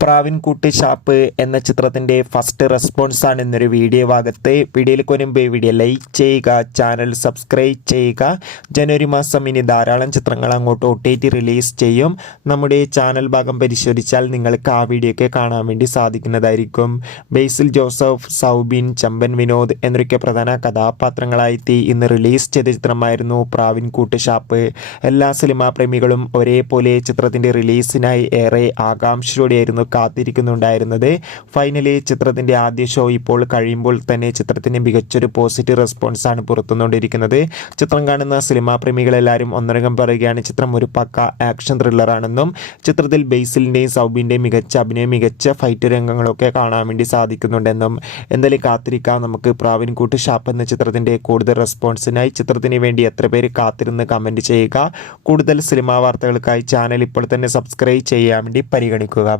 പ്രാവിൻകൂട്ട് shop എന്ന ചിത്രത്തിൻ്റെ first റെസ്പോൺസാണ് ഇന്നൊരു വീഡിയോ ഭാഗത്ത്. വീഡിയോയിലേക്ക് വരുമ്പോൾ വീഡിയോ ലൈക്ക് ചെയ്യുക, ചാനൽ സബ്സ്ക്രൈബ് ചെയ്യുക. ജനുവരി മാസം ഇനി ധാരാളം ചിത്രങ്ങൾ അങ്ങോട്ട് OTT റിലീസ് ചെയ്യും. നമ്മുടെ ചാനൽ ഭാഗം പരിശോധിച്ചാൽ നിങ്ങൾക്ക് ആ വീഡിയോ ഒക്കെ കാണാൻ വേണ്ടി സാധിക്കുന്നതായിരിക്കും. ബേസിൽ ജോസഫ്, സൗബിൻ, ചമ്പൻ വിനോദ് എന്നൊക്കെ പ്രധാന കഥാപാത്രങ്ങളായി ഇന്ന് റിലീസ് ചെയ്ത ചിത്രമായിരുന്നു പ്രാവിൻകൂട്ട് ഷാപ്പ്. എല്ലാ സിനിമാ പ്രേമികളും ഒരേപോലെ ചിത്രത്തിൻ്റെ റിലീസിനായി ഏറെ ആകാംക്ഷയോടെയായിരുന്നു കാത്തിരിക്കുന്നുണ്ടായിരുന്നത്. ഫൈനലി ചിത്രത്തിൻ്റെ ആദ്യ ഷോ ഇപ്പോൾ കഴിയുമ്പോൾ തന്നെ ചിത്രത്തിന് മികച്ചൊരു പോസിറ്റീവ് റെസ്പോൺസാണ് പുറത്തുകൊണ്ടിരിക്കുന്നത്. ചിത്രം കാണുന്ന സിനിമാ പ്രേമികളെല്ലാവരും ഒന്നടങ്കം പറയുകയാണ് ചിത്രം ഒരു പക്ക ആക്ഷൻ ത്രില്ലറാണെന്നും ചിത്രത്തിൽ ബേസിലിൻ്റെയും സൗബിൻ്റെയും മികച്ച അഭിനയം, മികച്ച ഫൈറ്റ് രംഗങ്ങളൊക്കെ കാണാൻ വേണ്ടി സാധിക്കുന്നുണ്ടെന്നും. എന്തായാലും കാത്തിരിക്കാം നമുക്ക് പ്രാവിൻകൂട്ട് ഷാപ്പ് എന്ന ചിത്രത്തിൻ്റെ കൂടുതൽ റെസ്പോൺസിനായി. ചിത്രത്തിന് വേണ്ടി എത്ര പേര് കാത്തിരുന്ന് കമൻറ്റ് ചെയ്യുക. കൂടുതൽ സിനിമാ വാർത്തകൾക്കായി ചാനൽ ഇപ്പോൾ തന്നെ സബ്സ്ക്രൈബ് ചെയ്യാൻ വേണ്ടി പരിഗണിക്കുക.